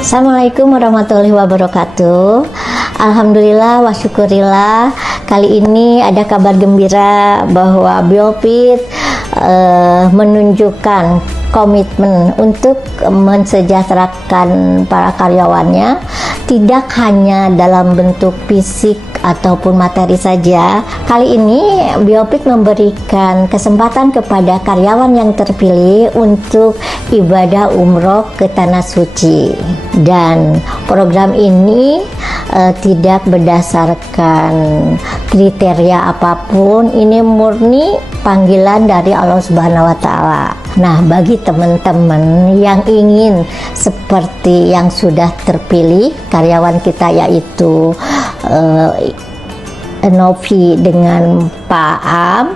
Assalamualaikum warahmatullahi wabarakatuh. Alhamdulillah wa syukurillah, kali ini ada kabar gembira bahwa Biofit menunjukkan komitmen untuk mensejahterakan para karyawannya, tidak hanya dalam bentuk fisik ataupun materi saja. Kali ini Biofit memberikan kesempatan kepada karyawan yang terpilih untuk ibadah umroh ke Tanah Suci, dan program ini tidak berdasarkan kriteria apapun, ini murni panggilan dari Allah Subhanahu wa Ta'ala. Nah, bagi teman-teman yang ingin seperti yang sudah terpilih karyawan kita, yaitu Novi dengan Pak Am,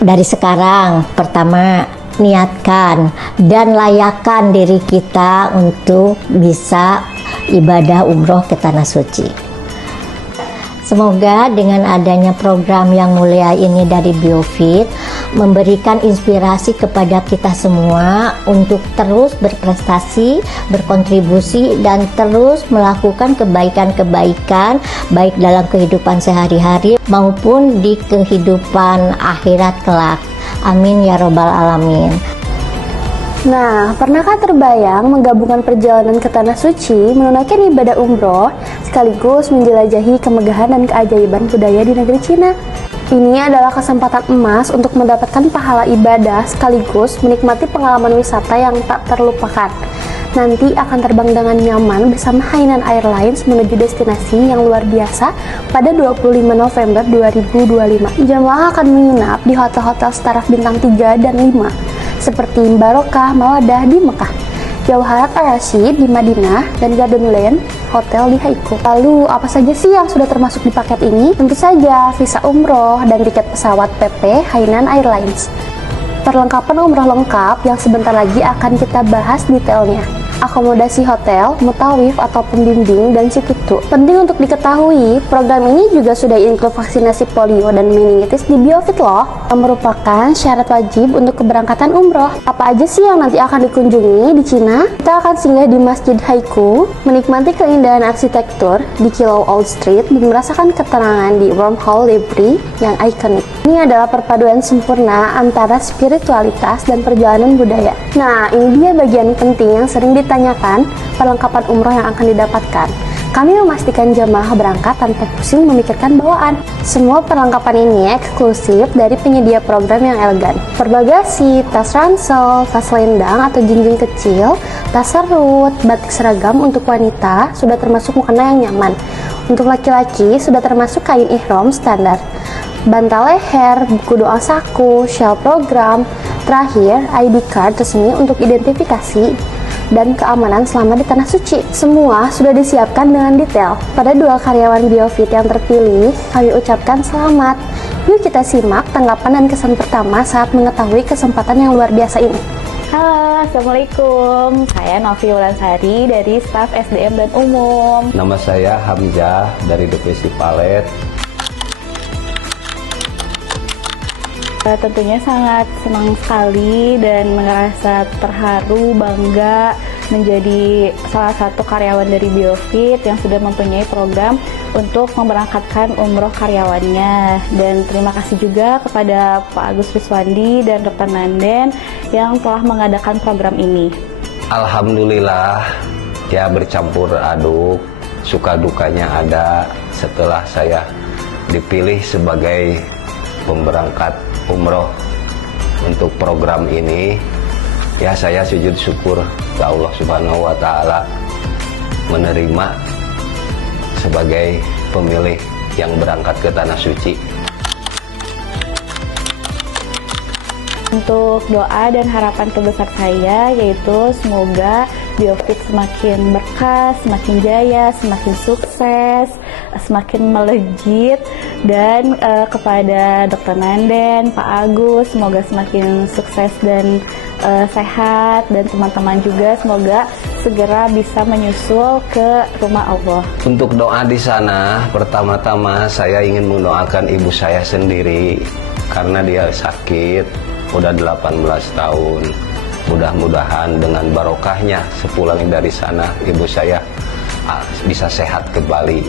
dari sekarang pertama niatkan dan layakkan diri kita untuk bisa ibadah umroh ke Tanah Suci. Semoga dengan adanya program yang mulia ini dari Biofit memberikan inspirasi kepada kita semua untuk terus berprestasi, berkontribusi, dan terus melakukan kebaikan-kebaikan baik dalam kehidupan sehari-hari maupun di kehidupan akhirat kelak. Amin ya robbal alamin. Nah, pernahkah terbayang menggabungkan perjalanan ke Tanah Suci, menunaikan ibadah umroh, sekaligus menjelajahi kemegahan dan keajaiban budaya di negeri Cina? Ini adalah kesempatan emas untuk mendapatkan pahala ibadah, sekaligus menikmati pengalaman wisata yang tak terlupakan. Nanti akan terbang dengan nyaman bersama Hainan Airlines menuju destinasi yang luar biasa pada 25 November 2025. Jemaah akan menginap di hotel-hotel setaraf bintang 3 dan 5, seperti Barokah Mawadah di Mekah, Jauharat Ar-Rasyid di Madinah, dan Garden Land Hotel di Haikou. Lalu apa saja sih yang sudah termasuk di paket ini? Tentu saja visa umroh dan tiket pesawat PP Hainan Airlines. Perlengkapan umroh lengkap yang sebentar lagi akan kita bahas detailnya. Akomodasi hotel, mutawif atau pembimbing, dan si tutu. Penting untuk diketahui, program ini juga sudah include vaksinasi polio dan meningitis di Biofit loh, yang merupakan syarat wajib untuk keberangkatan umroh. Apa aja sih yang nanti akan dikunjungi di Cina? Kita akan singgah di Masjid Haikou, menikmati keindahan arsitektur di Kilau Old Street, dan merasakan ketenangan di Wormhole Library yang ikonik. Ini adalah perpaduan sempurna antara spiritualitas dan perjalanan budaya. Nah, ini dia bagian penting yang sering ditanyakan, perlengkapan umroh yang akan didapatkan. Kami memastikan jemaah berangkat tanpa pusing memikirkan bawaan. Semua perlengkapan ini eksklusif dari penyedia program yang elegan. Berbagasi, tas ransel, tas selendang atau jinjing kecil, tas serut, batik seragam untuk wanita sudah termasuk mukena yang nyaman. Untuk laki-laki sudah termasuk kain ihram standar, bantal leher, buku doa saku, shell program, terakhir ID card resmi untuk identifikasi dan keamanan selama di Tanah Suci. Semua sudah disiapkan dengan detail. Pada dua karyawan Biofit yang terpilih, kami ucapkan selamat. Yuk kita simak tanggapan dan kesan pertama saat mengetahui kesempatan yang luar biasa ini. Halo, Assalamualaikum. Saya Novi Wulansari dari staf SDM dan Umum. Nama saya Hamzah dari Divisi Palet. Tentunya sangat senang sekali dan merasa terharu, bangga menjadi salah satu karyawan dari Biofit yang sudah mempunyai program untuk memberangkatkan umroh karyawannya. Dan terima kasih juga kepada Pak Agus Riswandi dan Dr. Nanden yang telah mengadakan program ini. Alhamdulillah, ya bercampur aduk, suka dukanya ada setelah saya dipilih sebagai pemberangkat umroh untuk program ini. Ya, saya sujud syukur ke Allah Subhanahu wa Ta'ala menerima sebagai pemilih yang berangkat ke Tanah Suci. Untuk doa dan harapan terbesar saya yaitu semoga Biofit semakin berkah, semakin jaya, semakin sukses, semakin melejit, dan kepada Dr. Nanden, Pak Agus, semoga semakin sukses dan sehat, dan teman-teman juga semoga segera bisa menyusul ke rumah Allah. Untuk doa di sana, pertama-tama saya ingin mendoakan ibu saya sendiri karena dia sakit udah 18 tahun. Mudah-mudahan dengan barokahnya sepulang dari sana ibu saya bisa sehat kembali.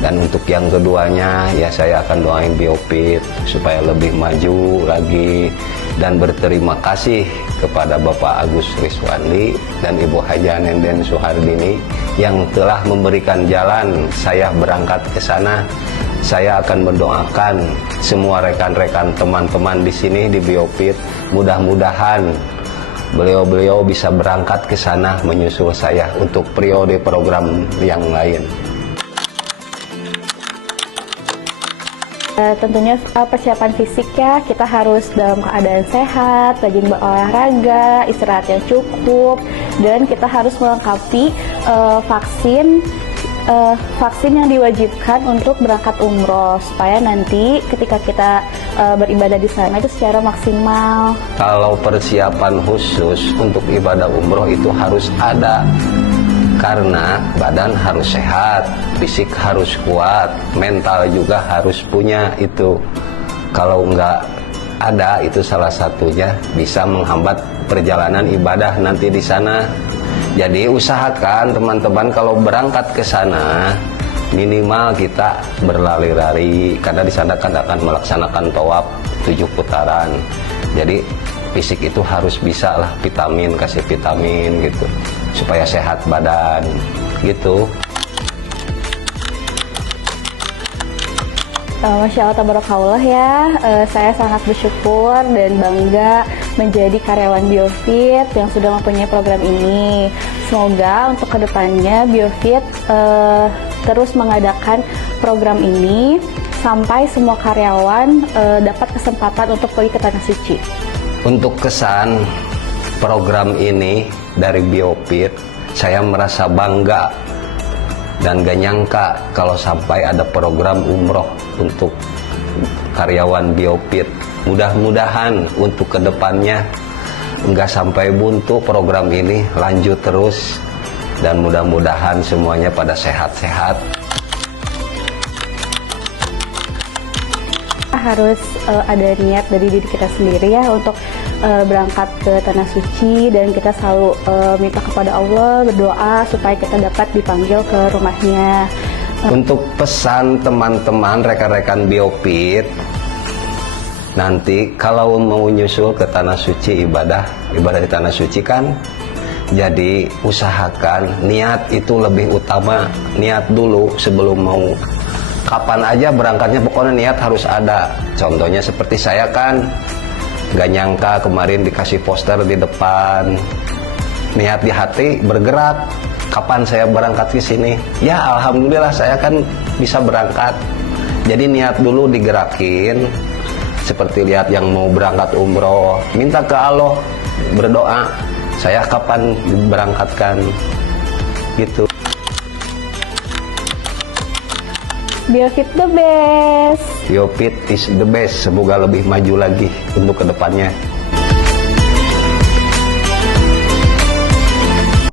Dan untuk yang keduanya ya saya akan doain Biofit supaya lebih maju lagi, dan berterima kasih kepada Bapak Agus Riswandi dan Ibu Haja Nenden Suhardini yang telah memberikan jalan saya berangkat ke sana. Saya akan mendoakan semua rekan-rekan teman-teman di sini di Biofit, mudah-mudahan beliau-beliau bisa berangkat ke sana menyusul saya untuk periode program yang lain. Tentunya persiapan fisik ya, kita harus dalam keadaan sehat, rajin berolahraga, istirahat yang cukup, dan kita harus melengkapi vaksin yang diwajibkan untuk berangkat umroh supaya nanti ketika kita beribadah di sana itu secara maksimal. Kalau persiapan khusus untuk ibadah umroh itu harus ada, karena badan harus sehat, fisik harus kuat, mental juga harus punya itu. Kalau nggak ada, itu salah satunya bisa menghambat perjalanan ibadah nanti di sana. Jadi usahakan teman-teman kalau berangkat ke sana minimal kita berlari-lari, karena di sana kan akan melaksanakan tawaf 7 putaran. Jadi fisik itu harus bisa lah, vitamin, kasih vitamin gitu supaya sehat badan gitu. Masya Allah, tabarakallah ya, saya sangat bersyukur dan bangga menjadi karyawan Biofit yang sudah mempunyai program ini. Semoga untuk kedepannya Biofit terus mengadakan program ini sampai semua karyawan dapat kesempatan untuk pergi ke Tanah Suci. Untuk kesan program ini dari Biofit, saya merasa bangga dan gak nyangka kalau sampai ada program umroh untuk karyawan Biofit. Mudah-mudahan untuk kedepannya nggak sampai buntu program ini, lanjut terus, dan mudah-mudahan semuanya pada sehat-sehat. Harus ada niat dari diri kita sendiri ya untuk berangkat ke Tanah Suci, dan kita selalu minta kepada Allah, berdoa supaya kita dapat dipanggil ke rumahnya. Untuk pesan teman-teman rekan-rekan Biofit, nanti kalau mau nyusul ke Tanah Suci ibadah di Tanah Suci kan, jadi usahakan niat itu lebih utama. Niat dulu sebelum mau. Kapan aja berangkatnya, pokoknya niat harus ada. Contohnya seperti saya kan, gak nyangka kemarin dikasih poster di depan. Niat di hati bergerak. Kapan saya berangkat ke sini? Ya alhamdulillah saya kan bisa berangkat. Jadi niat dulu digerakin. Seperti lihat yang mau berangkat umroh, minta ke Allah, berdoa, saya kapan berangkatkan gitu. Biofit the best. Biofit is the best. Semoga lebih maju lagi untuk kedepannya.